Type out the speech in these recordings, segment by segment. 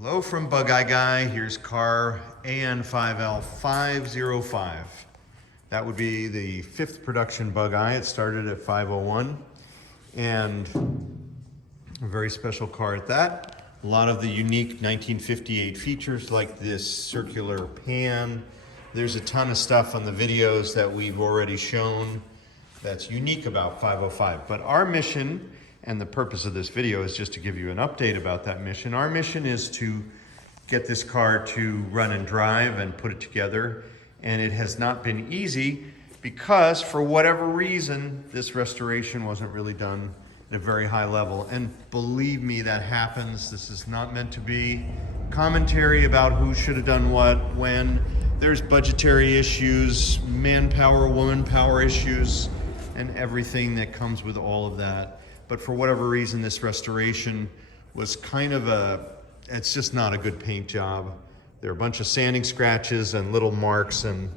Hello from Bug Eye Guy. Here's car AN5L 505. That would be the 5th production Bug Eye. It started at 501 and a very special car at that. A lot of the unique 1958 features like this circular pan. There's a ton of stuff on the videos that we've already shown that's unique about 505. But our mission, and the purpose of this video, is just to give you an update about that mission. Our mission is to get this car to run and drive and put it together. And it has not been easy because for whatever reason, this restoration wasn't really done at a very high level. And believe me, that happens. This is not meant to be commentary about who should have done what, when. There's budgetary issues, manpower, woman power issues, and everything that comes with all of that. But for whatever reason, this restoration was kind of it's just not a good paint job. There are a bunch of sanding scratches and little marks and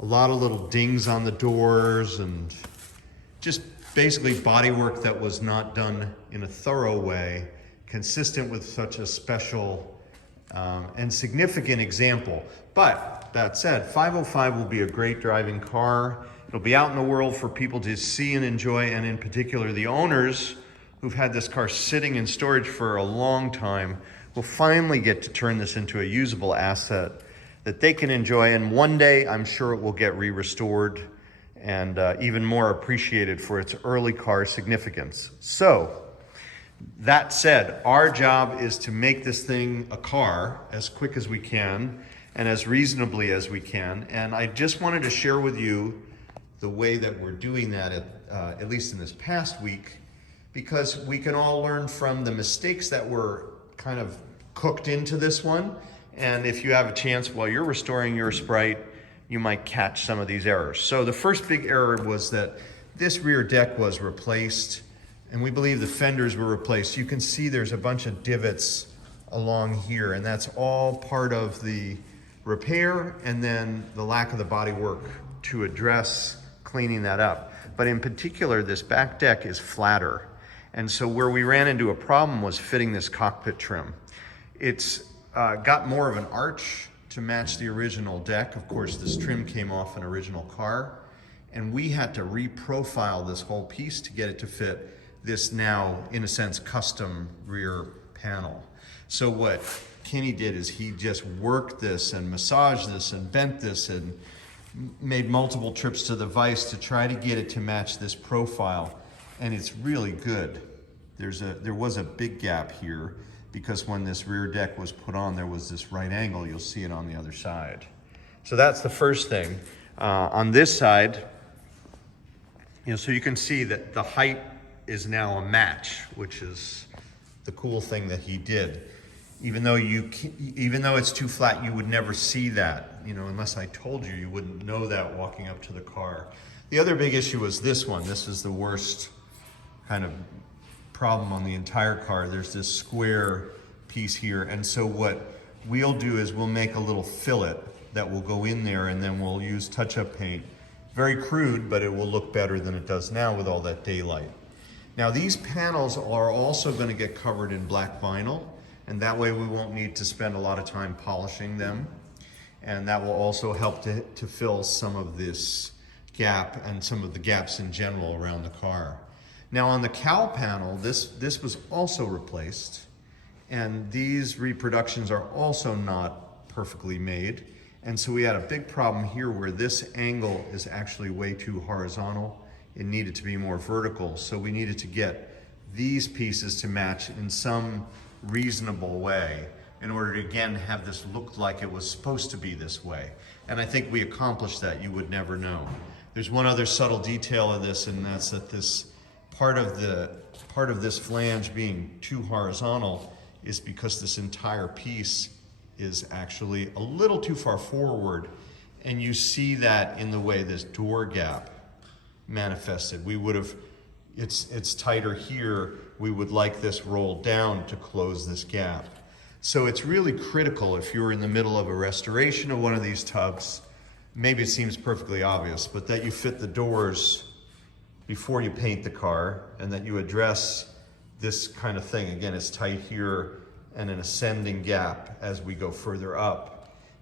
a lot of little dings on the doors and just basically bodywork that was not done in a thorough way, consistent with such a special and significant example. But that said, 505 will be a great driving car. It'll be out in the world for people to see and enjoy, and in particular the owners who've had this car sitting in storage for a long time will finally get to turn this into a usable asset that they can enjoy, and one day I'm sure it will get re-restored and even more appreciated for its early car significance. So, that said, our job is to make this thing a car as quick as we can and as reasonably as we can, and I just wanted to share with you the way that we're doing that, at least in this past week, because we can all learn from the mistakes that were kind of cooked into this one. And if you have a chance while you're restoring your Sprite, you might catch some of these errors. So the first big error was that this rear deck was replaced, and we believe the fenders were replaced. You can see there's a bunch of divots along here, and that's all part of the repair and then the lack of the body work to address cleaning that up. But in particular, this back deck is flatter. And so where we ran into a problem was fitting this cockpit trim. It's got more of an arch to match the original deck. Of course, this trim came off an original car, and we had to re-profile this whole piece to get it to fit this now, in a sense, custom rear panel. So what Kenny did is he just worked this and massaged this and bent this and made multiple trips to the vise to try to get it to match this profile, and it's really good. There was a big gap here because when this rear deck was put on, there was this right angle. You'll see it on the other side. So that's the first thing. On this side, so you can see that the height is now a match, which is the cool thing that he did. Even though it's too flat, you would never see that. Unless I told you, you wouldn't know that walking up to the car. The other big issue was this one. This is the worst kind of problem on the entire car. There's this square piece here, and so what we'll do is we'll make a little fillet that will go in there, and then we'll use touch-up paint. Very crude, but it will look better than it does now with all that daylight. Now these panels are also going to get covered in black vinyl, and that way we won't need to spend a lot of time polishing them, and that will also help to fill some of this gap and some of the gaps in general around the car. Now on the cowl panel, this was also replaced, and these reproductions are also not perfectly made, and so we had a big problem here where this angle is actually way too horizontal. It needed to be more vertical, so we needed to get these pieces to match in some reasonable way in order to again have this look like it was supposed to be this way. And I think we accomplished that. You would never know. There's one other subtle detail of this, and that's that this part of this flange being too horizontal is because this entire piece is actually a little too far forward, and you see that in the way this door gap manifested. It's tighter here. We would like this rolled down to close this gap. So it's really critical if you're in the middle of a restoration of one of these tubs, maybe it seems perfectly obvious, but that you fit the doors before you paint the car and that you address this kind of thing. Again, it's tight here and an ascending gap as we go further up.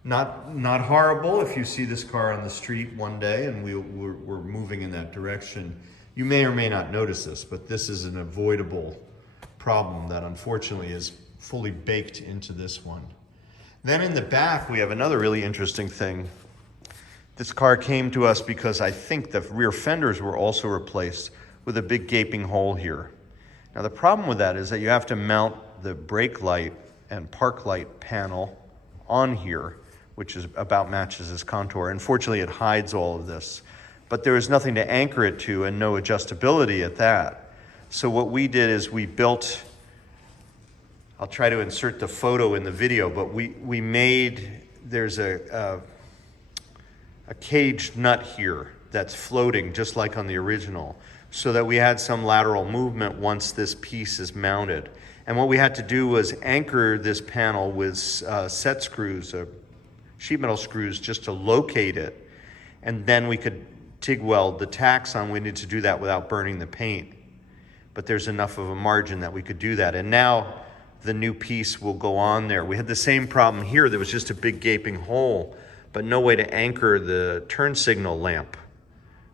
Not horrible if you see this car on the street one day and we're moving in that direction. You may or may not notice this, but this is an avoidable problem that unfortunately is fully baked into this one. Then in the back, we have another really interesting thing. This car came to us because I think the rear fenders were also replaced with a big gaping hole here. Now the problem with that is that you have to mount the brake light and park light panel on here, which is about matches this contour. Unfortunately, it hides all of this, but there is nothing to anchor it to and no adjustability at that. So what we did is we built, I'll try to insert the photo in the video, but we made, there's a caged nut here that's floating just like on the original, so that we had some lateral movement once this piece is mounted. And what we had to do was anchor this panel with set screws, sheet metal screws, just to locate it. And then we could TIG weld the tacks on. We needed to do that without burning the paint. But there's enough of a margin that we could do that. And now the new piece will go on there. We had the same problem here. There was just a big gaping hole, but no way to anchor the turn signal lamp.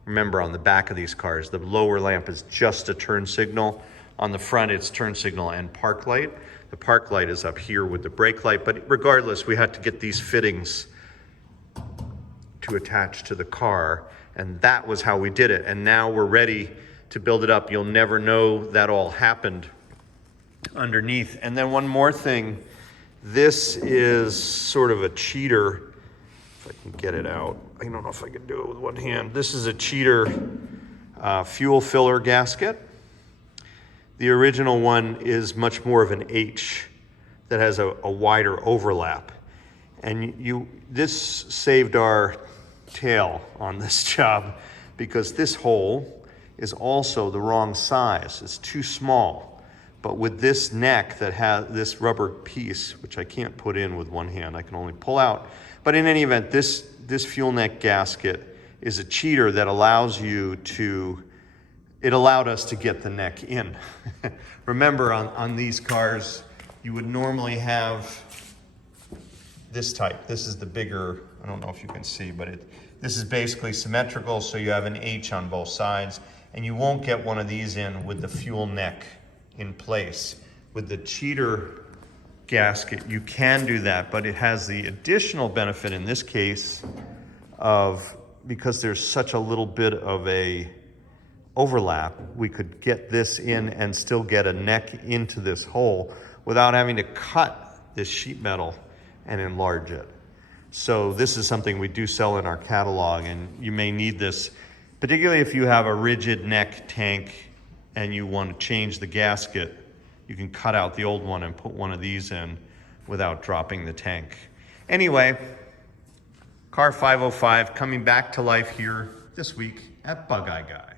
Remember, on the back of these cars, the lower lamp is just a turn signal. On the front, it's turn signal and park light. The park light is up here with the brake light, but regardless, we had to get these fittings to attach to the car, and that was how we did it. And now we're ready to build it up. You'll never know that all happened underneath. And then one more thing, this is sort of a cheater. If I can get it out. I don't know if I can do it with one hand. This is a cheater fuel filler gasket. The original one is much more of an H that has a wider overlap. And this saved our tail on this job, because this hole is also the wrong size. It's too small. But with this neck that has this rubber piece, which I can't put in with one hand, I can only pull out. But in any event, this fuel neck gasket is a cheater that allows you to, it allowed us to get the neck in. Remember, on these cars, you would normally have this type. This is the bigger, I don't know if you can see, but this is basically symmetrical, so you have an H on both sides, and you won't get one of these in with the fuel neck in place. With the cheater gasket, you can do that, but it has the additional benefit in this case of, because there's such a little bit of a overlap, we could get this in and still get a neck into this hole without having to cut this sheet metal and enlarge it. So this is something we do sell in our catalog, and you may need this, particularly if you have a rigid neck tank and you want to change the gasket. You can cut out the old one and put one of these in without dropping the tank. Anyway, car 505 coming back to life here this week at Bug Eye Guy.